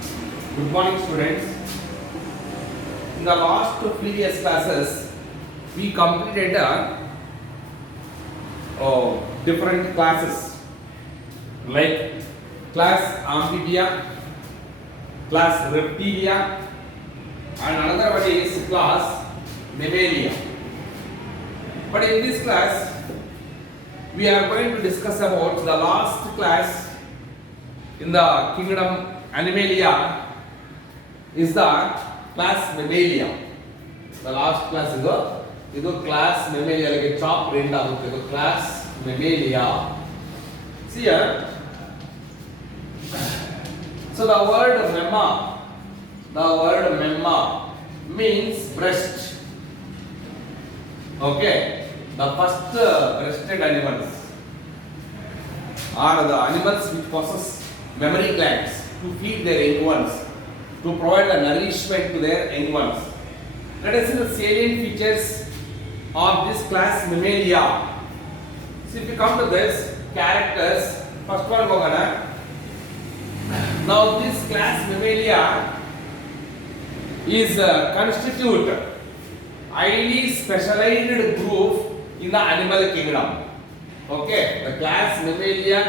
Good morning, students. In the last previous classes, we completed different classes like class Amphibia, class Reptilia, and another one is class Mammalia. But in this class, we are going to discuss about the last class in the kingdom Animalia is the class Mammalia. The last class is the class Mammalia, like a chop print out the class Mammalia. See here. So the word memma means breast. Okay, the first breasted animals are the animals which possess mammary glands to feed their young ones, to provide the nourishment to their young ones. Let us see the salient features of this class Mammalia. So if you come to this characters, first one Gogana. Now this class Mammalia is constitute highly specialized group in the animal kingdom. Okay, the class Mammalia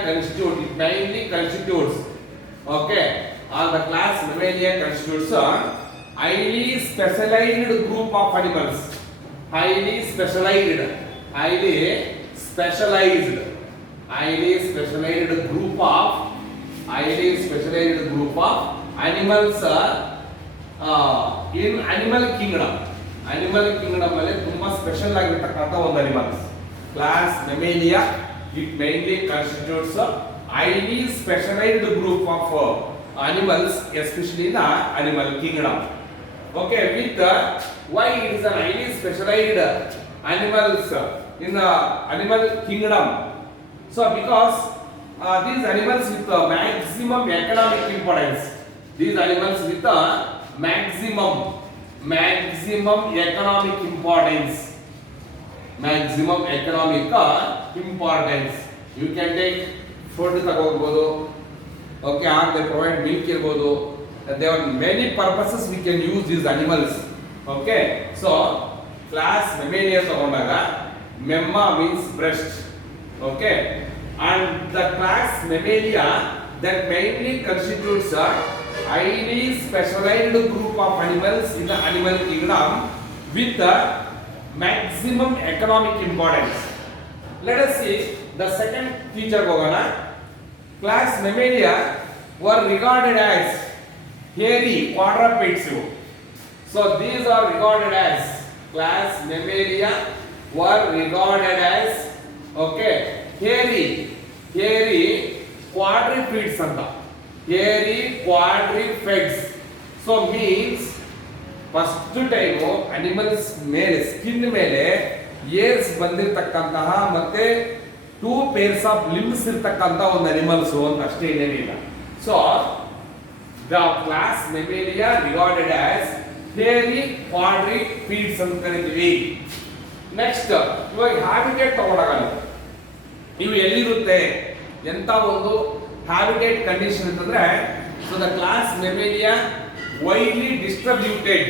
mainly constitutes. Okay, or the class Mammalia constitutes a highly specialized group of animals. Highly specialized group of animals in animal kingdom. Animal kingdom ಅಲ್ಲಿ ತುಂಬಾ special ಆಗಿರತಕ್ಕಂತ ಒಂದು animals. Class Mammalia, it mainly constitutes a highly specialized group of animals, especially in the animal kingdom. Okay, with why it is a highly specialized animals in the animal kingdom? So because these animals with maximum economic importance. These animals with maximum economic importance. Maximum economic importance. You can take food ತಗೋಬಹುದು. Okay, or they provide milk ಇರಬಹುದು. There are many purposes we can use these animals. Okay, so class Mammalia ತಗೊಂಡಾಗ memma means breast. Okay, and the class Mammalia that mainly constitutes a highly specialized group of animals in the animal kingdom with maximum economic importance. Let us see the second feature Gogana. Class Mammalia were regarded as hairy quadrupeds. So these are regarded as class Mammalia were regarded as okay hairy quadrupeds anta. Hairy quadrupeds. So means first time animals ಮೇಲೆ skin ಮೇಲೆ ಏರ್ಸ್ ಬಂದಿರತಕ್ಕಂತಹ ಮತ್ತೆ 2 pairs of limbs ಇರತಕ್ಕಂತ ಒಂದು animals ಅಂತ ಅಷ್ಟೇ ಏನೇನಿಲ್ಲ. So the class Mammalia regarded as hairy quadrupeds ಅಂತ ಕರೀತೀವಿ. ನೆಕ್ಸ್ಟ್ ಇವಾಗ ಹ್ಯಾಬಿಟೇಟ್ ತಗೊಂಡಾಗ ಇವು ಎಲ್ಲಿರುತ್ತೆ ಎಂತ ಒಂದು ಹ್ಯಾಬಿಟೇಟ್ ಕಂಡೀಷನ್ ಅಂತಂದ್ರೆ so the class Mammalia widely distributed.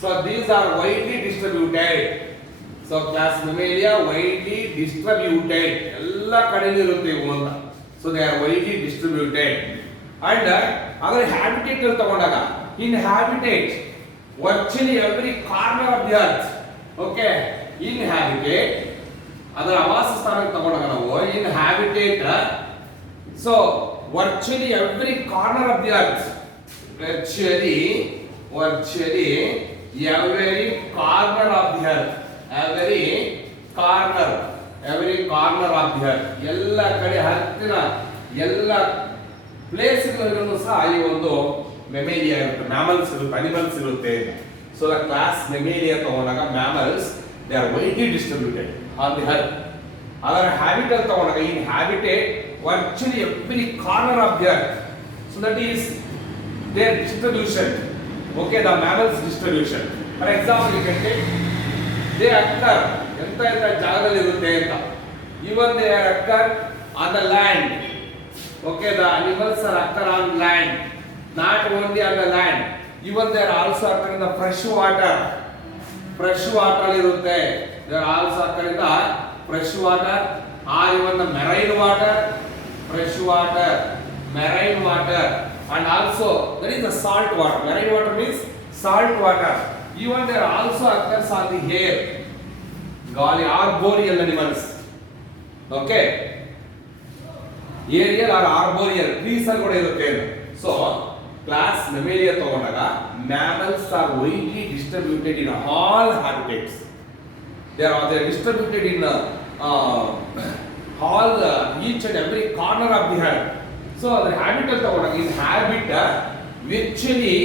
So these are widely distributed. So class Mammalia widely distributed. ಎಲ್ಲ ಕಡೆಯಲ್ಲಿ ಇರುತ್ತೆ ಇವು ಅಂತ. So they are widely distributed. And ಅದರ habitat ತಗೊಂಡಾಗ in habitat virtually every corner of the earth. Okay, in habitat ಅದರ ಆವಾಸ ಸ್ಥಾನಕ್ಕೆ ತಗೊಂಡಾಗ ನಾವು in habitat so virtually every corner of the earth. Virtually every corner of the earth, every corner of the earth, ಎಲ್ಲ ಕಡೆ ಹತ್ತಿರ ಎಲ್ಲ ಪ್ಲೇಸ್ಗಳಲ್ಲೂ ಸಹ ಈ ಒಂದು Mammalia ಇರುತ್ತೆ, ಮ್ಯಾಮಲ್ಸ್ ಇರುತ್ತೆ, ಅನಿಮಲ್ಸ್ ಇರುತ್ತೆ. ಸೊ ದ ಕ್ಲಾಸ್ Mammalia ತಗೊಂಡಾಗ mammals they are widely distributed on the earth. ಅದರ ಹ್ಯಾಬಿಟೇಟ್ ತಗೊಂಡಾಗ ಇನ್ habitat virtually every corner of the earth. So that is their distribution. Okay, the mammals distribution. For example, you can take they occur ಎಂತ ಜಾಗದಲ್ಲಿ ಇರುತ್ತೆ ಅಂತ. Even they occur on the land. Okay, the animals are occur on land. not only on the land, even they are also occur in the fresh water. Fresh water irutte, they are also occur in the fresh water or even the marine water. Fresh water, marine water, and also there is the salt water. Marine water means salt water. Even there also occurs on the air. Gali arboreal animals. Okay. Aerial or arboreal trees are kuda irutte. So class mammalia tagondaga mammals are widely distributed in all habitats. They are distributed in all each and every corner of the earth. So the habitat tagondaga is habit virtually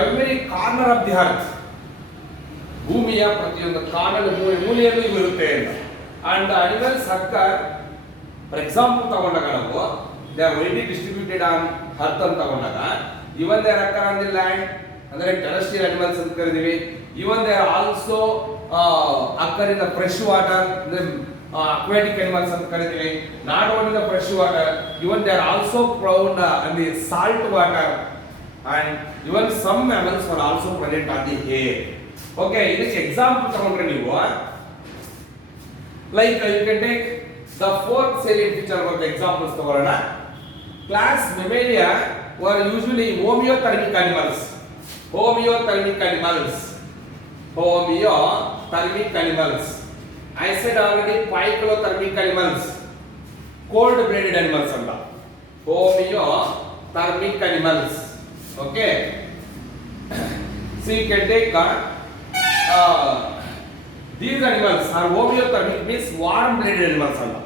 every corner of the earth. ಭೂಮಿಯ ಪ್ರತಿಯೊಂದು ಕಾಣಲು ಮೂಲೆಯಲ್ಲೂ ಇರುತ್ತೆ ಅಂತ. And the animals occur, for example ತಗೊಂಡಾಗ ನಾವು they are widely distributed on earth ಅಂತ ತಗೊಂಡಾಗ even they occur on the land ಅಂದ್ರೆ terrestrial animals ಅಂತ ಕರೀತೀವಿ. even they are also occur in the fresh water ಅಂದ್ರೆ aquatic animals ಅಂತ ಕರೀತೀವಿ. not only the fresh water, even they are also found in the salt water, and even some mammals are also present on the air. Okay, this example ತಗೊಂಡ್ರೆ ನೀವು like you can take the fourth salient feature of the examples ತಗೊಳ್ಳೋಣ. Class Mammalia were usually homeothermic animals. Homeothermic animals. Homeothermic animals. I said already poikilothermic animals. Cold-blooded animals anta. Homeothermic animals. Okay. So you can take these animals are homeothermic means warm-blooded animals anta.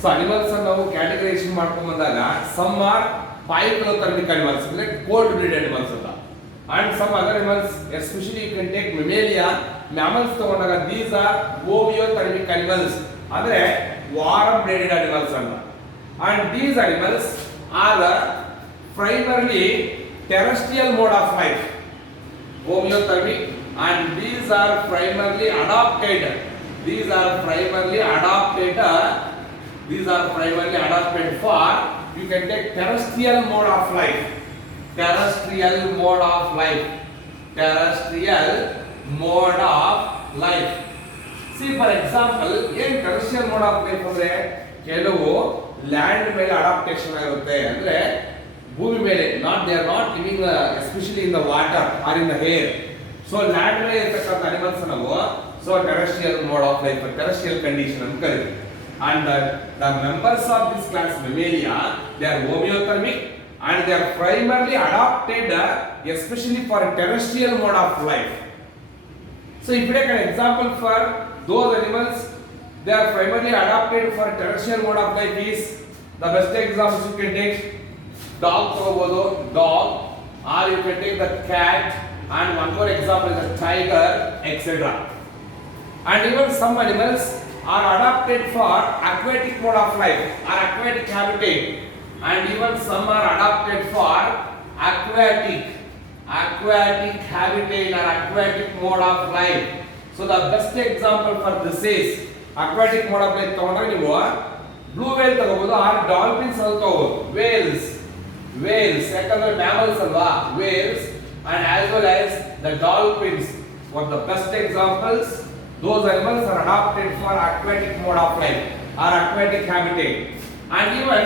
So animals are now categorization ಮಾಡ್ಕೊಂಡು ಬಂದಾಗ some are poikilothermic animals like cold-blooded animals anta, and some other animals, especially you can take mammalia, mammals ತಗೊಂಡಾಗ these are homeothermic animals ಅಂದ್ರೆ warm-blooded animals anta. And these animals are primarily terrestrial mode of life. Homeothermic, and these are primarily adapted. These are primarily adapted for, you can take terrestrial mode of life. Terrestrial mode of life. Terrestrial mode of life. See, for example, in terrestrial mode of life ಅಂದ್ರೆ ಕೆಲವು land ಮೇಲೆ adaptation ಆಗುತ್ತೆ. ಅಂದ್ರೆ ಭೂಮಿ ಮೇಲೆ they are not living especially in the water or in the air. So land ಮೇಲೆ ಇರತಕ್ಕಂತ animals ನಾವು so terrestrial mode of life, terrestrial condition ಅಂತ ಕರೀತೀವಿ. And the members of this class Mammalia, they are homeothermic and they are primarily adapted especially for a terrestrial mode of life. So if you take an example for those animals, they are primarily adapted for terrestrial mode of life is, the best examples you can take dog ತಗೋಬಹುದು, dog, or you can take the cat, and one more example is the tiger, etc. And even some animals are adapted for aquatic mode of life or aquatic habitat, and even some are adapted for aquatic habitat or aquatic mode of life. So the best example for this is aquatic mode of life ತಗೊಂಡ್ರೆ ನೀವು blue whale ತಗೋಬಹುದು or dolphins ಅಂತ ತಗೋಬಹುದು, whales ಯಾಕಂದ್ರೆ mammals ಅಲ್ವಾ, whales, and as well as the dolphins were the best examples. Those animals are adapted for aquatic mode of life or aquatic habitat. And even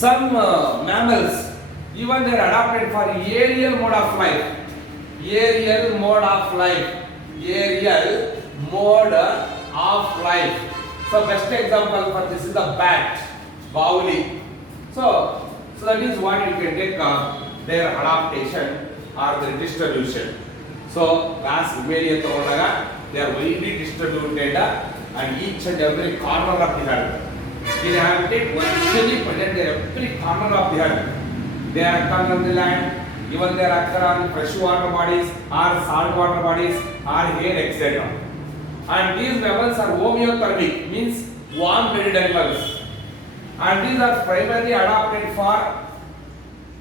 some mammals, even they are adapted for aerial mode of life. Aerial mode of life. So best example for this is the bat, Bauli. So that is what you can take their adaptation or their distribution. So class Mammalia ತಗೊಂಡಾಗ they are widely distributed and each and every corner of the earth. In habitat virtually present in every corner of the earth. They are occur on the land, even they are occur on fresh water bodies or salt water bodies or air, etc. And these mammals are homeothermic, means warm-blooded animals. And these are primarily adapted for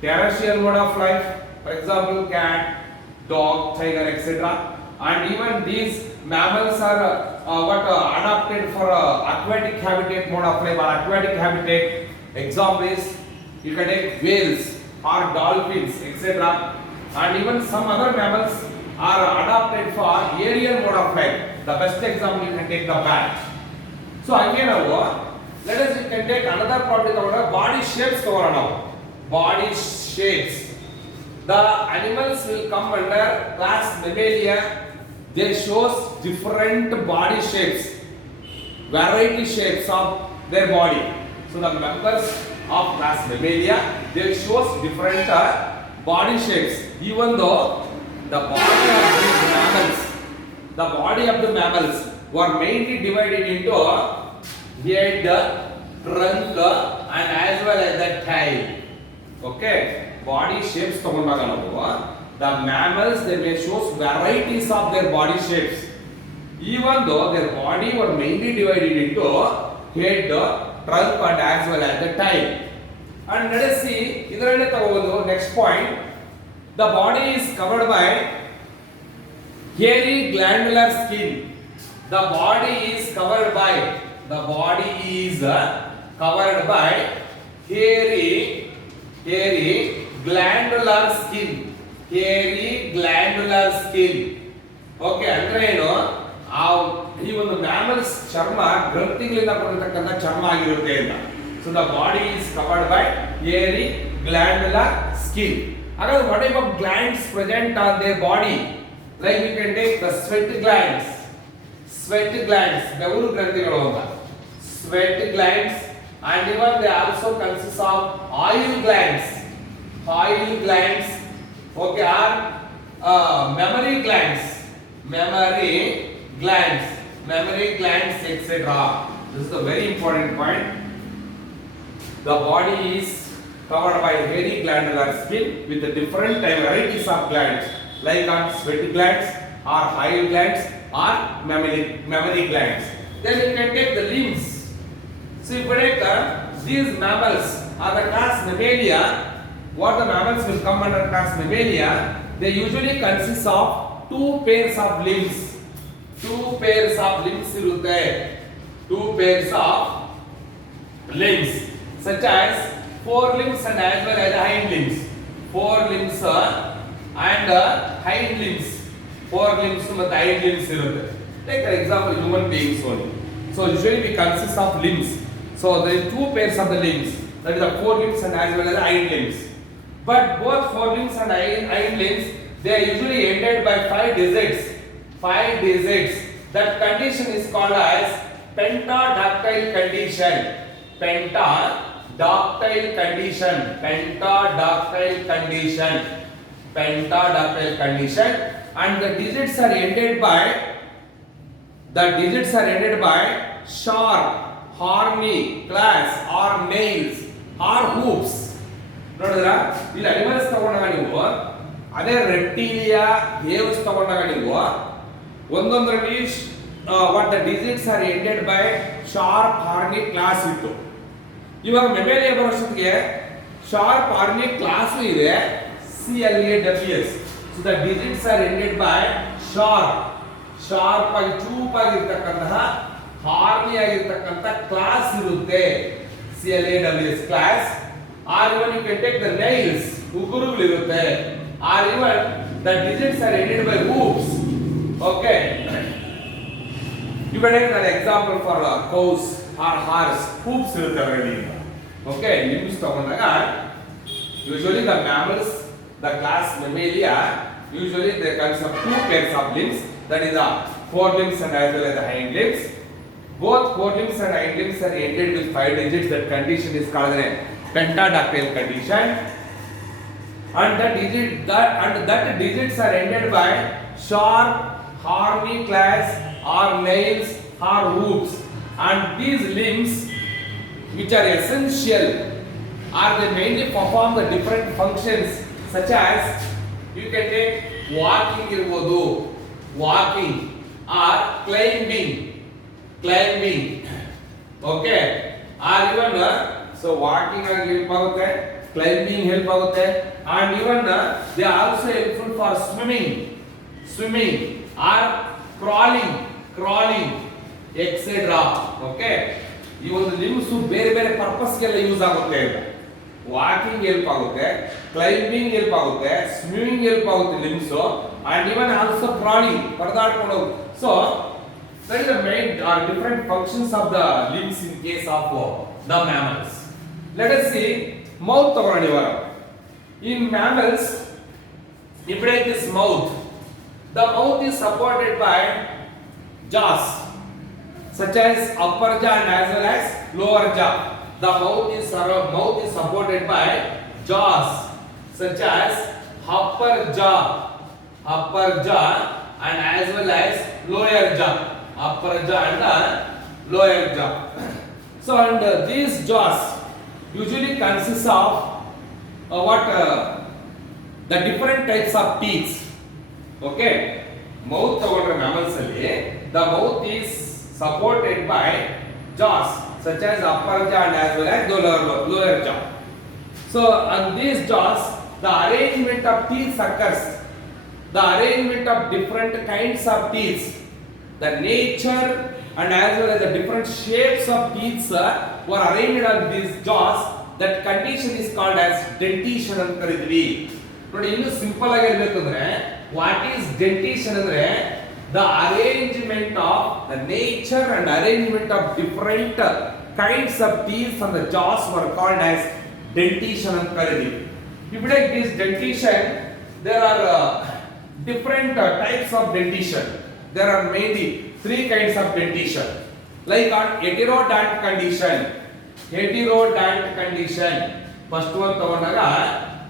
terrestrial mode of life, for example cat, dog, tiger, etc. And even these mammals are adapted for aquatic habitat mode of life or aquatic habitat. Example is You can take whales or dolphins, etc. And even some other mammals are adapted for aerial mode of flight. The best example you can take the bat. So again now, let us you can take another property called body shapes cover now. Body shapes. The animals will come under class Mammalia. They shows different body shapes, variety shapes of their body. So the members of class Mammalia, they shows different body shapes. Even though the body of these mammals, the body of the mammals were mainly divided into head, trunk, and as well as the tail. Okay, body shapes ತಗೊಂಡಾಗ ನಾವು the mammals they may show varieties of their body shapes. Even though their body were mainly divided into head, trunk, and as well as the tail. And let us see ಇದರಲ್ಲೇ ತಗೋಬಹುದು next point. The body is covered by hairy glandular skin. The body is covered by hairy glandular skin. Hairy glandular skin. Okay, ಅಂದ್ರೆ ಏನು ಈ ಒಂದು mammals ಚರ್ಮ ಗ್ರಂಥಿಗಳಿಂದ ಬರತಕ್ಕಂತ ಚರ್ಮ ಆಗಿರುತ್ತೆ ಅಂತ. So the body is covered by hairy glandular skin. Again, what type of glands present on their body? Like you can take the sweat glands, ಬೆವರು ಗ್ರಂಥಿಗಳು ಅಂತ. Sweat glands, and even they also consist of oil glands, okay, or memory glands, etc. This is a very important point. The body is covered by hairy glandular skin with the different varieties of glands, like sweat glands or oil glands or memory glands. Then you can take the limbs. So if you take these mammals are the class Mammalia. What the mammals will come under class Mammalia? They usually consist of two pairs of limbs. ಇರುತ್ತೆ. Two pairs of limbs, such as forelimbs and as well as hind limbs. Forelimbs and hind limbs. Forelimbs ಮತ್ತು hind limbs ಇರುತ್ತೆ. Take for example human beings only. So usually we consist of limbs. So there are two pairs of the limbs. That is the forelimbs and as well as the hind limbs. But both forelimbs and hind limbs, they are usually ended by 5 digits. That condition is called as pentadactyl condition. Pentadactyl condition. And the digits are ended by sharp, horny, claws or nails or hooves. ನೋಡಿದ್ರಾ, ಇಲ್ಲಿ animals ತಗೊಂಡಾಗ ನೀವು ಅದೇ ರೆಪ್ಟೀಲಿಯಾ, ಹೇವ್ಸ್ ತಗೊಂಡಾಗ ನೀವು ಒಂದೊಂದರಲ್ಲಿ what the digits are ended by sharp horny claws ಇತ್ತು. ಇವಾಗ ಮೆಮೇಲಿಯಾ ಬರೋಷ್ಟೊತ್ತಿಗೆ ಶಾರ್ಪ್ ಹಾರ್ನಿ ಕ್ಲಾಸ್ ಇದೆ, CLAWS. So the digits are ended by sharp ಆಗಿ ಚೂಪಾಗಿರ್ತಕ್ಕಂತಹ ಹಾರ್ನಿ ಆಗಿರ್ತಕ್ಕಂಥ ಕ್ಲಾಸ್ ಇರುತ್ತೆ, CLAWS claws. Or even you can take the nails, ಉಗುರುಗಳು ಇರುತ್ತೆ. Or even the digits are ended by hooves. Okay, you can take an example for cows or horse. Hooves ಇರುತ್ತೆ already. Okay, limbs ತಗೊಂಡಾಗ usually the mammals, the class Mammalia, usually they consist of two pairs of limbs, that is the forelimbs and as well as the hind limbs. Both forelimbs and hind limbs are ended with 5 digits. That condition is called a pentadactyl condition. And that digits are ended by sharp, horny claws or nails or hooves. And these limbs, which are essential, are they mainly perform the different functions, such as you can take walking or climbing, okay, or even so walking help ಆಗುತ್ತೆ, climbing help ಆಗುತ್ತೆ, and even they are also helpful for swimming or crawling, etc. Okay, ಈ ಒಂದು limbs ಬೇರೆ ಬೇರೆ purpose ಗೆಲ್ಲ use ಆಗುತ್ತೆ ಅಂತ. Walking help ಆಗುತ್ತೆ, ಕ್ಲೈಂಬಿಂಗ್ ಹೆಲ್ಪ್ ಆಗುತ್ತೆ, ಸ್ವಿಮ್ಮಿಂಗ್ ಹೆಲ್ಪ್ ಆಗುತ್ತೆ limbs, and even also crawling, ಪರದಾಡ್ಕೊಂಡು ಹೋಗುತ್ತೆ. So that is the main different functions of the limbs in case of the mammals. Let us see mouth ತಗೊಳ್ಳೋಣ ಇವಾಗ. In mammals, if it is mouth, the mouth is supported by jaws such as upper jaw and as well as lower jaw. The mouth is supported by jaws such as upper jaw and as well as lower jaw, upper jaw and lower jaw. So and these jaws usually consists of the different types of teeth. Okay, mouth ತಗೊಂಡ್ರೆ mammals ಅಲ್ಲಿ the mouth is supported by jaws such as upper jaw and as well as lower jaw. So on these jaws the arrangement of teeth occurs, the arrangement of different kinds of teeth, the nature and as well as the different shapes of teeth were arranged on these jaws. That condition is called as dentition ಅಂತ ಕರೀತೀವಿ. ನೋಡಿ ಇನ್ನು simple ಆಗಿ ಹೇಳ್ಬೇಕಂದ್ರೆ what is dentition ಅಂದ್ರೆ the arrangement of the nature and arrangement of different kinds of teeth on the jaws were called as dentition ಅಂತ ಕರೀತೀವಿ. If you take this dentition, there are different types of dentition. There are mainly three kinds of dentition. Like on heterodont condition. First one ತಗೊಂಡಾಗ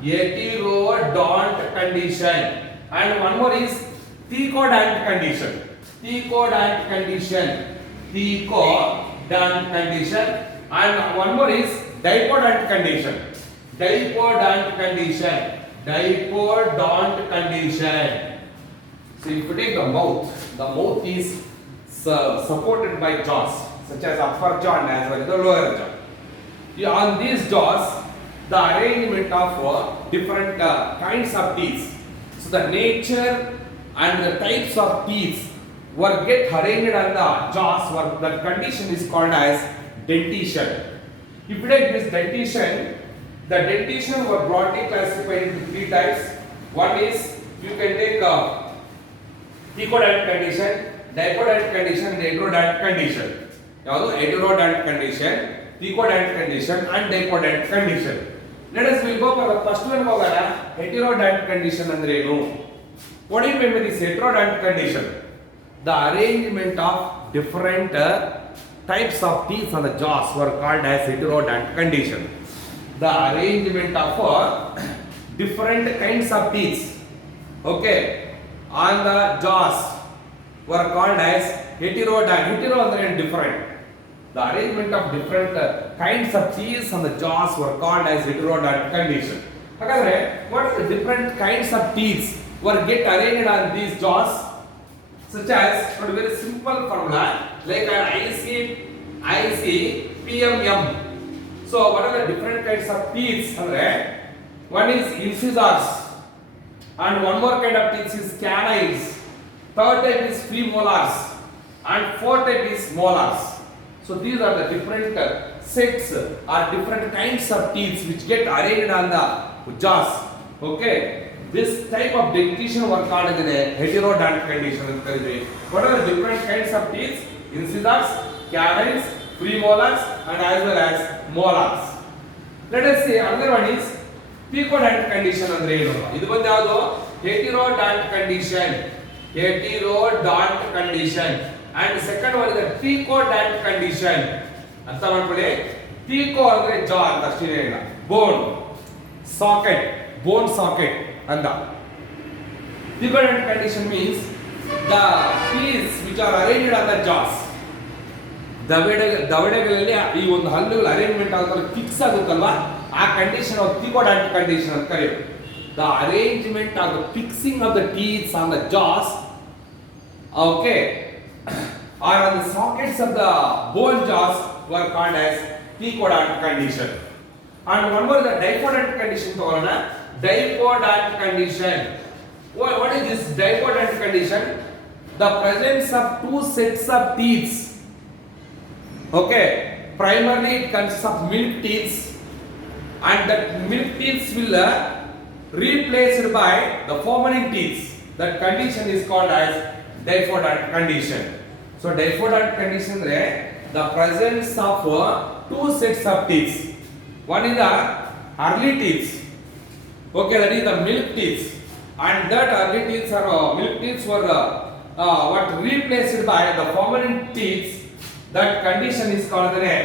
heterodont condition, and one more is thecodont condition, and one more is dipodont condition. So if you take the mouth is supported by jaws such as upper jaw and as well as the lower jaw. On these jaws the arrangement of different kinds of teeth, so the nature and the types of teeth were get arranged on the jaws, that condition is called as dentition. If you take this dentition, the dentition were broadly classified into three types. One is you can take thecodont condition, dipodont condition and heterodont condition. Now heterodont condition, thecodont condition and dipodont condition. Let us will go for the first one. Heterodont condition andre enu? What do you mean by this heterodont condition? The arrangement of different types of teeth on the jaws were called as heterodont condition. The arrangement of different kinds of teeth, okay, on the jaws were called as heterodont. Hetero andre different. The arrangement of different kinds of teeth on the jaws were called as heterodont condition. Hagadre, what are the different kinds of teeth were get arranged on these jaws? Such as, a very simple formula, like an IC, PMM. So what are the different kinds of teeth? One is incisors, and one more kind of teeth is canines. Third type is premolars, and fourth type is molars. So these are the different sets or different kinds of teeth which get arranged on the jaws. Okay, this type of dentition were called as a heterodont condition. What are the different kinds of teeth? Incisors, canines, premolars and as well as molars. Let us see another one is thecodont condition andre enu? Idu ಬಂದು ಯಾವುದು? Heterodont condition. And the second one is the thecodont condition. ಅರ್ಥ ಮಾಡ್ಕೊಳ್ಳಿ. Theco ಅಂದ್ರೆ jaw ಅಂತ ಅಷ್ಟೇ ಇಲ್ಲ, bone socket and the thecodont condition means the teeth which are arranged on the jaws. ದವಡೆಗಳಲ್ಲಿ ಈ ಒಂದು ಹಲ್ಲುಗಳ ಅರೇಂಜ್ಮೆಂಟ್ ಆಗುತ್ತಲ್ಲ, ಫಿಕ್ಸ್ ಆಗುತ್ತಲ್ವಾ, ಆ ಕಂಡೀಷನ್ ಆಫ್ ಥೆಕೋಡಾಂಟ್ ಕಂಡೀಷನ್ ಅಂತ ಕರೆಯೋದು. The arrangement of the fixing of the teeths on the jaws, okay, or on the sockets of the bone jaws were called as thecodont condition. And one more the dipodont condition ತಗೊಳ್ಳೋಣ. Dipodont condition. What is this dipodont condition? The presence of two sets of teeth. Okay, primarily it consists of milk teeth and that milk teeth will replaced by the formalin teeth. That condition is called as diphodont condition. So diphodont condition is the presence of two sets of teeth. One is the early teeth, okay, that is the milk teeth, and that early teeth or milk teeth were what replaced by the formalin teeth. That condition is called the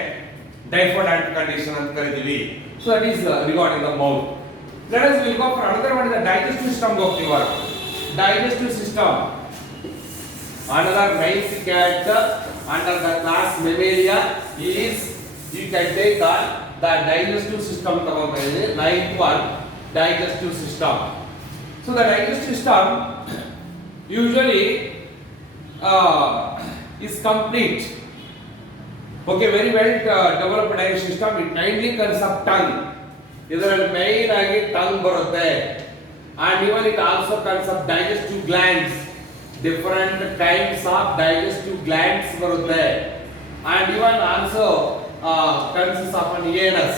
diphodont condition anta karithivi. So that is regarding the mouth. Let us will go for another one is the digestive system ಹೋಗ್ತೀವಿ. Digestive system, another ninth character under the class Mammalia is, you can take the digestive system ತಗೊಂಡ್ರೆ ninth one, digestive system. So the digestive system usually is complete, okay, very well developed digestive system. It mainly consists of tongue. ಇದರಲ್ಲಿ main ಆಗಿ tongue ಬರುತ್ತೆ, and even it also consists of digestive glands. Different kinds of digestive glands ಬರುತ್ತೆ, and even also consists of an anus.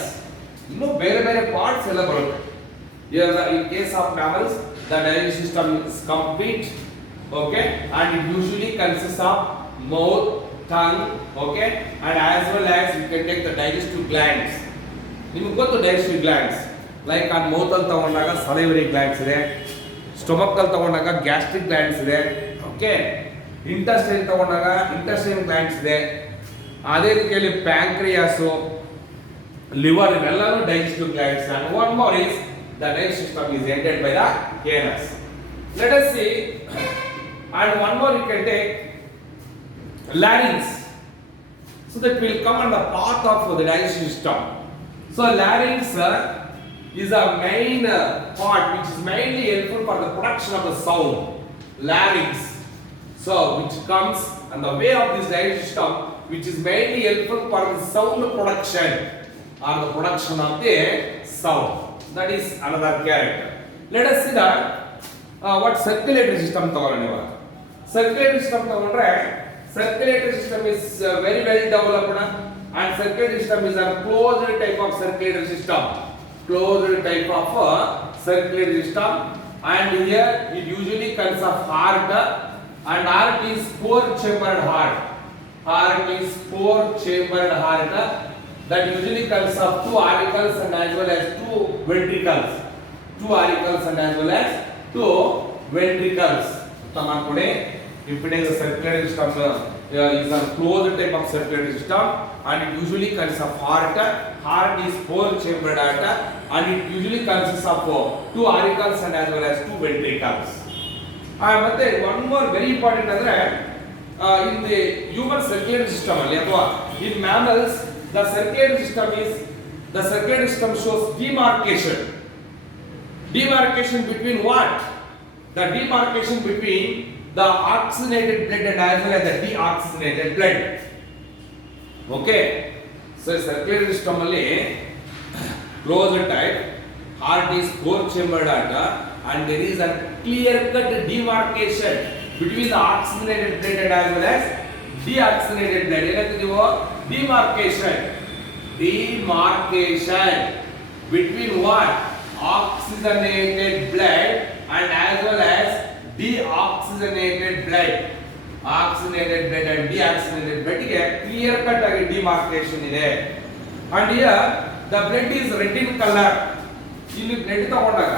ಇನ್ನು ಬೇರೆ ಬೇರೆ parts ಎಲ್ಲ ಬರುತ್ತೆ. In case of mammals, the digestive system is complete, okay, and it usually consists of mouth, tongue, okay, and as well as you can take the digestive glands. ನಿಮಗೆ ಗೊತ್ತು digestive glands, like on mouth ಅಲ್ಲಿ ತಗೊಂಡಾಗ salivary glands ಇದೆ, stomach ಅಲ್ಲಿ ತಗೊಂಡಾಗ gastric glands ಇದೆ, okay, intestine ತಗೊಂಡಾಗ intestine glands ಇದೆ, ಅದೇ ರೀತಿಯಲ್ಲಿ ಪ್ಯಾಂಕ್ರಿಯಾಸು, ಲಿವರ್, ಇವೆಲ್ಲವೂ digestive glands. And one more is the digestive system is ಎಂಟೆಡ್ by the anus. Let us see, and one more you can take larynx. So that will come on the path of the digestive system. So larynx is a main part which is mainly helpful for the production of the sound. Larynx, so which comes on the way of this digestive system, which is mainly helpful for the sound production or the production of the sound. That is another character. Let us see that what circulatory system ತಗೊಳ್ಳೋಣ. Circulatory system ತಗೊಂಡ್ರೆ circulatory system is very well developed, and circulatory system is a closed type of circulatory system. Closed type of circulatory system, and here it usually consists of heart, and heart is four-chambered heart. Heart is four-chambered heart that usually consists of two auricles and as well as two ventricles. Two auricles and as well as two ventricles. Tamakode, if it is a circulatory system, is a closed type of circulatory system, and it usually consists of heart. Heart is four-chambered heart, and it usually consists of two auricles and as well as two ventricles. ಮತ್ತೆ one more very important ಅಂದ್ರೆ in the human circulatory system ಅಲ್ಲಿ ಅಥವಾ in mammals the circulatory system shows demarcation between what? The demarcation between the oxygenated blood and as well as the deoxygenated blood. Okay, so circulatory system alli closed type, heart is four-chambered heart, and there is a clear-cut demarcation between the oxygenated blood and as well as deoxygenated blood. ಏನಂತ ನೀವು demarcation between what? Oxygenated blood and as well as deoxygenated blood. Oxygenated blood and deoxygenated blood ಗೆ clear cut ಆಗಿ demarcation ಇದೆ. And here the blood is red in color. ಇಲ್ಲಿ blood ತಗೊಂಡಾಗ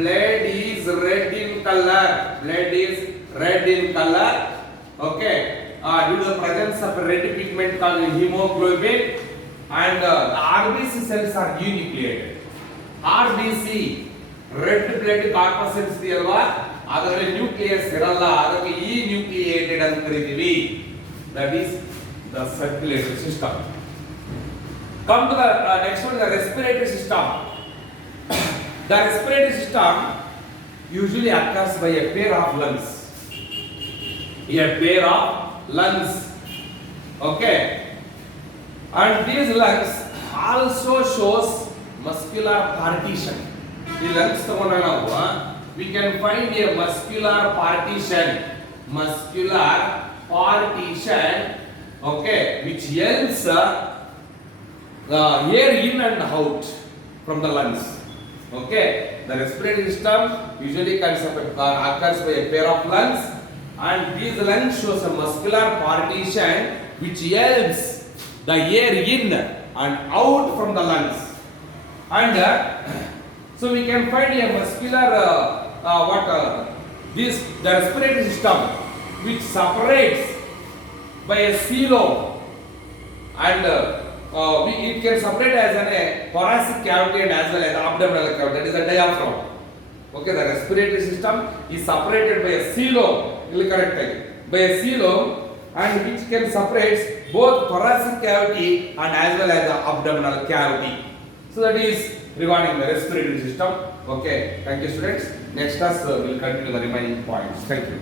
blood is red in color. Blood is red in color. Okay. Due to the presence of a red pigment called hemoglobin, and the RBC cells are enucleated. RBC, red blood corpuscles ಇದೆಯಲ್ವಾ, ಅದರಲ್ಲಿ nucleus ಇರಲ್ಲ, ಅದಕ್ಕೆ enucleated ಅಂತ ಕರೀತೀವಿ. That is the circulatory system. Come to the next one, the respiratory system. The respiratory system usually occurs by a pair of lungs. Okay, and these lungs also shows muscular partition. The lungs ತಗೊಂಡಾಗ ನಾವು we can find a muscular partition, okay, which helps air in and out. from the lungs. Okay, the respiratory system usually occurs by a pair of lungs, and these lungs shows a muscular partition which helps the air in and out from the lungs. And so we can find a muscular this the respiratory system which separates by a coelom, and it can separate as a thoracic cavity and as well as abdominal cavity, that is a diaphragm. Okay, the respiratory system is separated by a coelom, by a coelom, and which can separate both thoracic cavity and as well as the abdominal cavity. So that is regarding the respiratory system. Okay, thank you students. Next class we will continue the remaining points. Thank you.